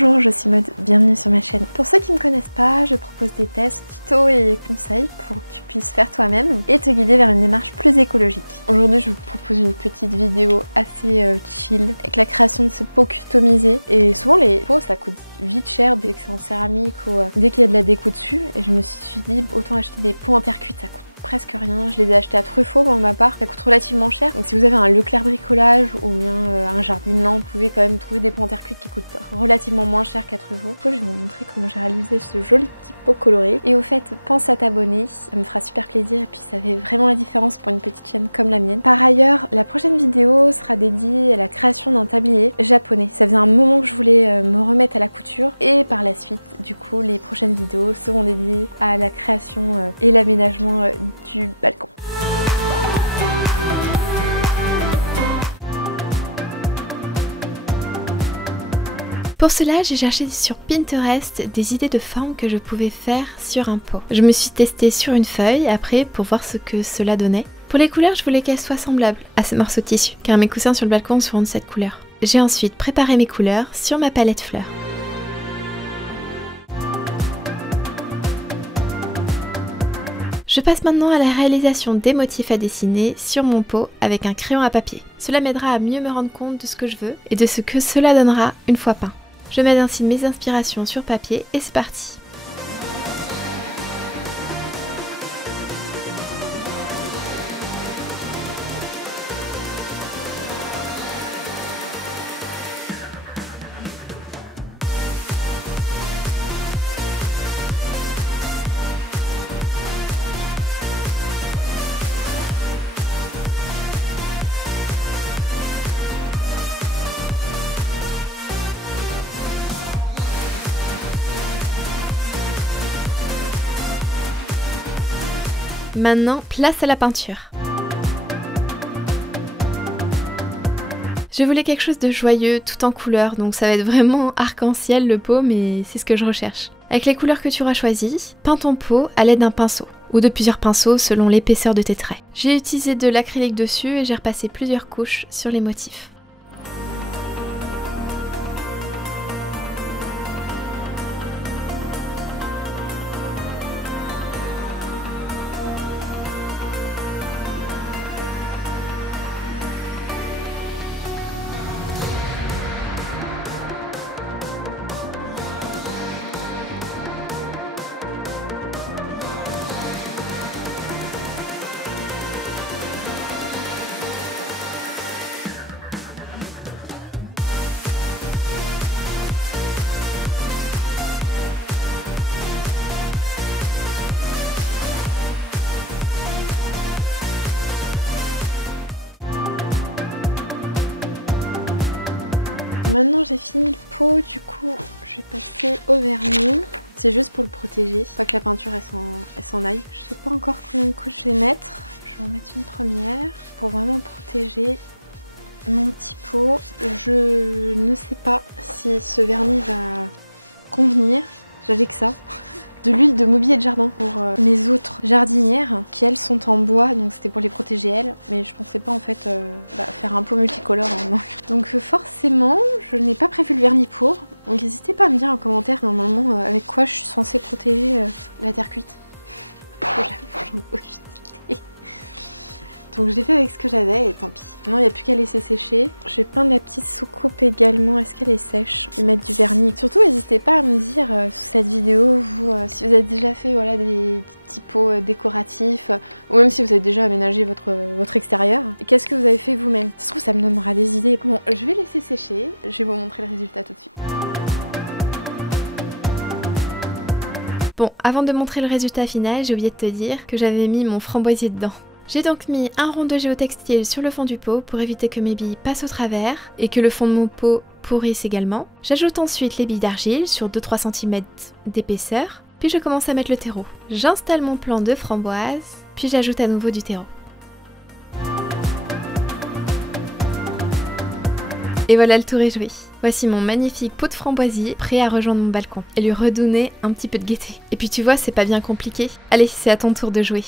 Bonjour, je suis Maud, bienvenue sur ma chaîne. Pour ceux qui ne me connaissent pas, je propose des tests, tutos et conseils pour que tu puisses faire toi-même et te guider vers une démarche plus écologique. Aujourd'hui, je vous propose une petite vidéo assez chill avec la création de ce pot customisé. Et souvent les pots, ça coûte vite cher dès que c'est en céramique ou dès qu'il y a de la déco dessus. Et je me suis dit, autant acheter des pots en terre cuite, ça coûte presque rien. Je les ai achetés à Truffaut pour ma part, ça coûte relativement cher. Donc si vous avez un Leclerc bricolage ou bien un Jardineland, vous pouvez quand même trouver des pots en terre cuite qui coûtent relativement moins cher qu'à Truffaut. Je vais vous montrer comment j'ai réalisé ce joli petit pot coloré. Et au fait, pense à t'abonner, ça me fera super plaisir et puis ça fait vraiment la différence pour une petite chaîne comme la mienne. Par ailleurs, la prochaine vidéo sera dédiée à la création d'un tablier japonais. Ça faisait un moment que je voulais me remettre à la couture et par la suite, du coup, les prochaines vidéos seront dédiées à la création et l'aménagement du balcon. Pour cela, j'ai cherché sur Pinterest des idées de formes que je pouvais faire sur un pot. Je me suis testée sur une feuille après pour voir ce que cela donnait. Pour les couleurs, je voulais qu'elles soient semblables à ce morceau de tissu, car mes coussins sur le balcon seront de cette couleur. J'ai ensuite préparé mes couleurs sur ma palette fleurs. Je passe maintenant à la réalisation des motifs à dessiner sur mon pot avec un crayon à papier. Cela m'aidera à mieux me rendre compte de ce que je veux et de ce que cela donnera une fois peint. Je mets ainsi mes inspirations sur papier et c'est parti. Maintenant, place à la peinture. Je voulais quelque chose de joyeux, tout en couleurs, donc ça va être vraiment arc-en-ciel le pot, mais c'est ce que je recherche. Avec les couleurs que tu auras choisies, peins ton pot à l'aide d'un pinceau, ou de plusieurs pinceaux selon l'épaisseur de tes traits. J'ai utilisé de l'acrylique dessus et j'ai repassé plusieurs couches sur les motifs. Maintenant j'ai fini le pot, du coup je vais passer au vernis. C'est juste pour le protéger, pas que la peinture elle s'en aille. Je sais pas encore combien de couches je vais mettre. Je vais en mettre une première pour vraiment protéger mon petit pot. Je ne sais pas si ce vernis va convenir, j'avais que ça. De l'huile de mobilier de jardin pour mes autres jardinières qui elles sont en bois, donc c'était pour les protéger elles, mais je pensais pas en fait faire un pot multicolore donc forcément je n'ai pas prévu le vernis pour, donc n'hésitez pas à me dire en commentaire normalement avec quoi je suis censée protéger la terre cuite. J'avoue, j'en ai aucune idée. Donc je l'ai fait avec ce que j'avais et tant pis. Non, il n'y a plus qu'à laisser sécher. Je vais peindre la petite soucoupe également. Est-ce qu'elle est sèche? Je vais mettre du vernis. Surtout, n'hésitez pas à me dire sous cette vidéo, vous, si vous avez déjà fait voilà, des petits pots décoratifs, ou même si vous avez déjà aménagé votre extérieur. Qu'est-ce que vous avez fait vous-même? Ça se trouve, ça me donnera des idées. Bon, je vais laisser sécher. Je vais vous montrer le résultat tout de suite. Bon, avant de montrer le résultat final, j'ai oublié de te dire que j'avais mis mon framboisier dedans. J'ai donc mis un rond de géotextile sur le fond du pot pour éviter que mes billes passent au travers et que le fond de mon pot pourrisse également. J'ajoute ensuite les billes d'argile sur 2-3 cm d'épaisseur, puis je commence à mettre le terreau. J'installe mon plant de framboise, puis j'ajoute à nouveau du terreau. Et voilà, le tour est joué. Voici mon magnifique pot de framboisier prêt à rejoindre mon balcon et lui redonner un petit peu de gaieté. Et puis tu vois, c'est pas bien compliqué. Allez, c'est à ton tour de jouer.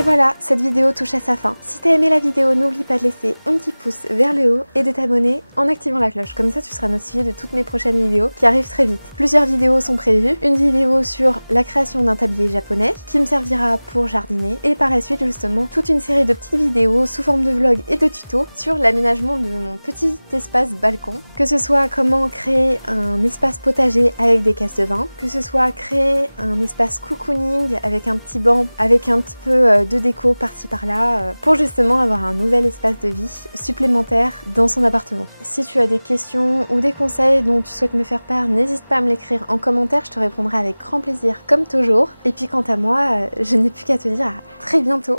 Et voilà, cette vidéo touche à sa fin. Si t'as aimé la vidéo, n'oublie pas de laisser un petit pouce vers le haut et de t'abonner en activant la cloche. Comme ça, tu seras notifié de toutes mes prochaines vidéos qui arrivent très vite. Plusieurs vidéos sont prévues. Une vidéo sur la création d'un tablier japonais qui me servira pour jardiner. Et par la suite, justement, toute une série de petites vidéos sous forme de vlog et de tutos sur l'aménagement de mon petit espace balcon. Que ce soit comment créer un espace potager avec des caisses de vin, que ce soit créer un espace cocooning avec un petit banc, avec un petit peu de déco par-ci par-là, pour justement avoir un nouvel espace de vie supplémentaire dans son appartement. Si tu as des questions ou des conseils dont tu souhaites me faire part, n'hésite pas à me l'écrire en commentaire, je te répondrai avec grand plaisir comme toujours. Et puis quant à moi, je n'ai plus qu'à te dire à très bientôt.